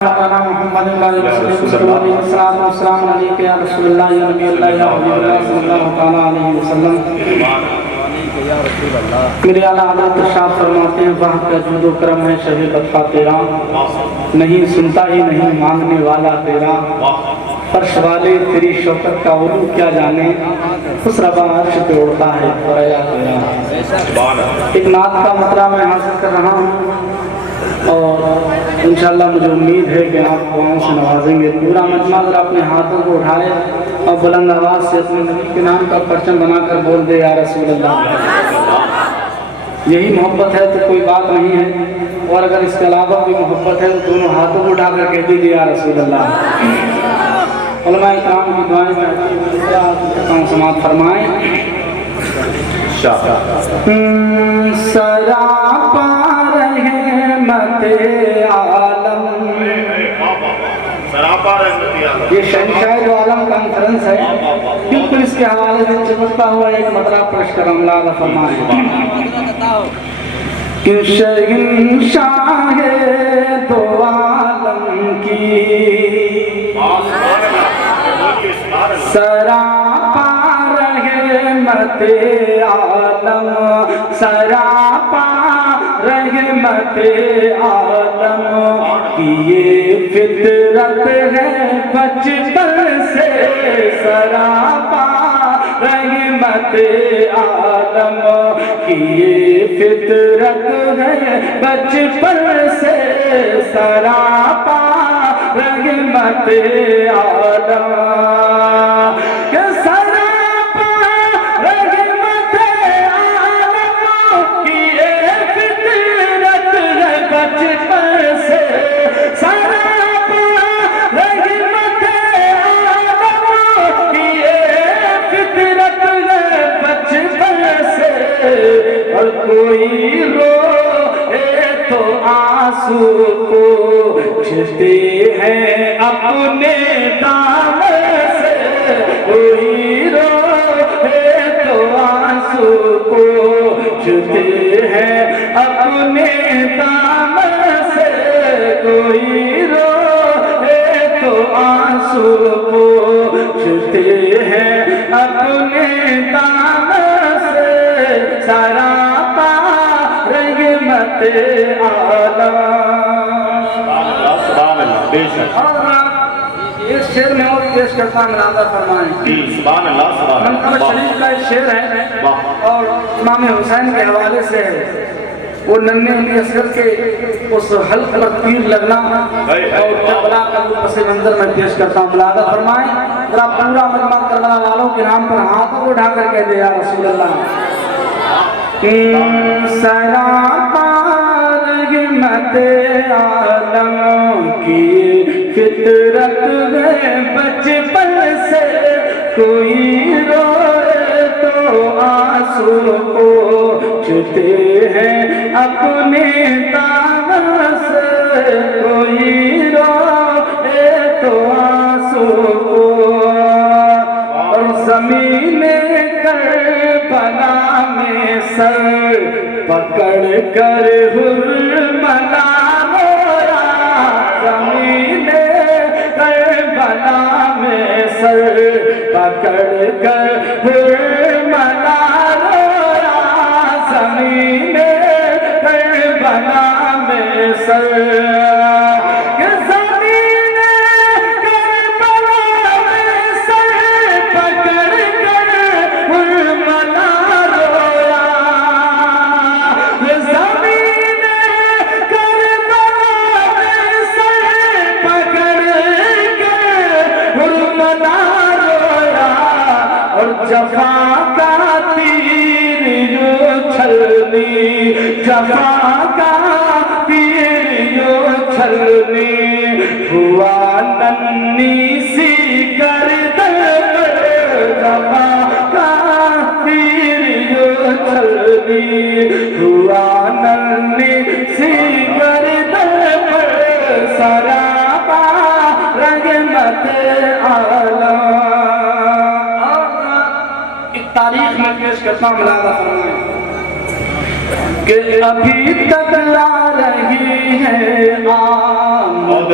محمد السلام علیکم یا رسول اللہ یا نبی اللہ یا حبیب اللہ صلی اللہ علیہ وسلم۔ میرے اعلیٰ حضرت ارشاد فرماتے ہیں وہاں کا جود و کرم ہے شفیقت تیرا، نہیں سنتا ہی نہیں مانگنے والا تیرا، فرش والے تیری شوکت کا علو کیا جانے، اس ربا عرش پہ اڑتا ہے فریا تیرا۔ ایک نعت کا مطلب میں حاصل کر رہا ہوں اور انشاءاللہ مجھے امید ہے کہ آپ دعاؤں سے نوازیں گے۔ پورا مجمع ذرا اپنے ہاتھوں کو اٹھائے اور بلند آواز سے اپنے نبی کے نام کا پرچم بنا کر بول دے یا رسول اللہ۔ یہی محبت ہے تو کوئی بات نہیں ہے، اور اگر اس کے علاوہ بھی محبت ہے تو دونوں ہاتھوں کو اٹھا کر کہہ دیجیے یا رسول اللہ۔ علماء اکرام کی دعائیں میں سماعت فرمائیں۔ سراپا رحمت عالم، یہ شہنشاہ دو عالم کانفرنس ہے، بالکل اس کے حوالے سے چمکتا ہوا ایک مطلب پیش کرم لا فرمائیں کہ شہنشاہ دو عالم کی سراپا رحمت عالم، سراپا رحمت عالم کی یہ فطرت ہے بچپن سے، سراپا رحمت عالم کی یہ فطرت ہے بچپن سے، سراپا رحمت عالم کوئی روئے تو آنسو پوچھتے ہیں اپنے دام سے، کوئی روئے تو آنسو پوچھتے ہیں اپنے دام سے، کوئی روئے تو آنسو پوچھتے ہیں اپنے دام سے، سراپا رحمت عالم۔ ایک شعر میں اور پیش کرتا ہوں، ملازہ فرمائیں۔ منقبہ شریف کا ایک شعر ہے اور امام حسین کے حوالے سے ہے، وہ ننھے انہی اصغر کے اس حلق پر تیر لگنا اور کربلا کا وہ پس منظر میں پیش کرتا ہوں، ملازہ فرمائیں۔ ذرا پورا مجمع کربلا والوں کے نام پر ہاتھوں کو اٹھا کر کہہ دے یا رسول اللہ۔ سراپا رحمت عالم کی فطرت ہے بچپن سے، کوئی روئے تو آنسو پوچھتے ہیں اپنے دام سے، کوئی روئے تو آنسو اور زمین کربلا میں سر پکڑ کر حرملا رویا، زمین کربلا میں سر پکڑ کر حرملا رویا، زمین کربلا میں سر جفا کا تیر یوں چھلنی، جفا کا تیر یوں چھلنی، ہوا ننھی سی گردن پر، جفا کا تیر یوں چھلنی، ہوا ننھی سی گردن پر، سراپا رحمت عالم۔ تاریخ میں پیش کرتا ہوں، ملازہ فرمائیں کہ ابھی تک رہی ہے آمد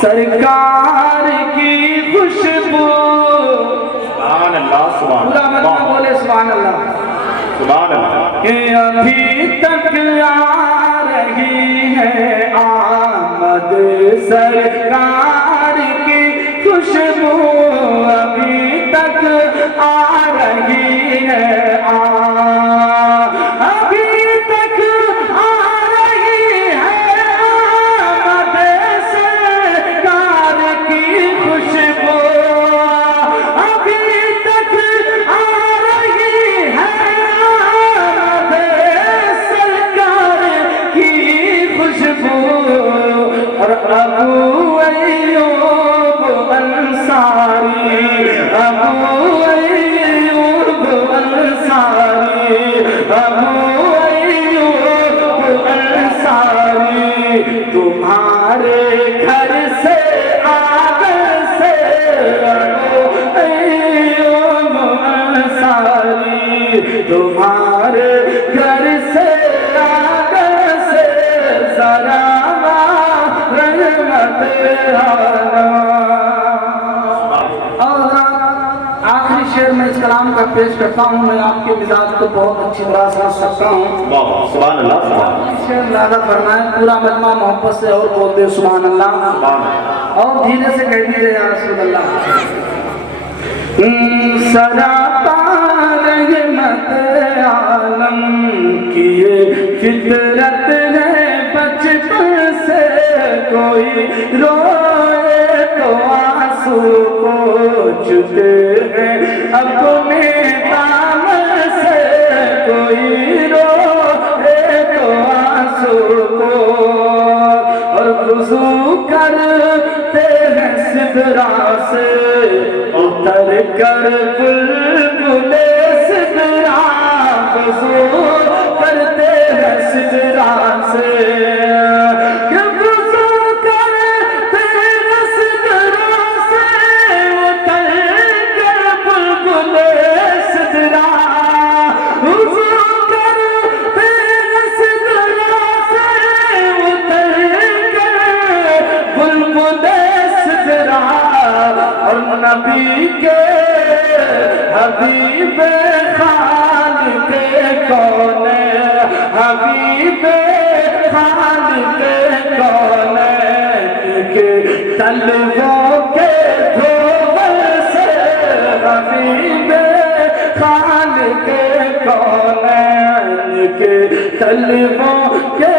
سرکار کی خوشبو. سبحان اللہ سبحان پورا مطلب بولے سبحان اللہ. سبحان اللہ. کہ ابھی تک آ رہی ہے آمد سرکار کی خوشبو. ابھی تک آ رہی ہے ابھی تک آ رہی ہے آمد سرکار کی خوشبو. ابھی تک آ رہی ہے آمد سرکار کی خوشبو. اور ابو ایوب انصاری ابو ایوب انصاری ابو ایوب انصاری تمہارے گھر سے آنگن سے ابو ایوب انصاری تمہارے گھر سے آنگن سے ذرا رحمت آخری شعر میں اس کلام کا پیش کرتا ہوں. میں آپ کے مزاج کو بہت اچھی طرح سمجھ سکتا ہوں. سبحان اللہ سبحان شعر لہذا فرمائیں پورا مجمع محبت سے اور بولتے سبحان اللہ اللہ. اور دھیرے سے کہہ دیجیے یا رسول اللہ. سراپا رحمت عالم کی یہ فطرت ہے بچپن سے کوئی روئے تو آنسو پوچھتے ہیں اپنے دامن سے کوئی روئے تو آنسو اور وضو کرتے ہیں سدرا سے اتر کر بلبل سدرا وضو کرتے ہیں سدرا سے نبی کے حبیب خالق کون حبیب خالق کون کے طلبوں کے دھوبل سے حبیب خالق کون کے طلبوں کے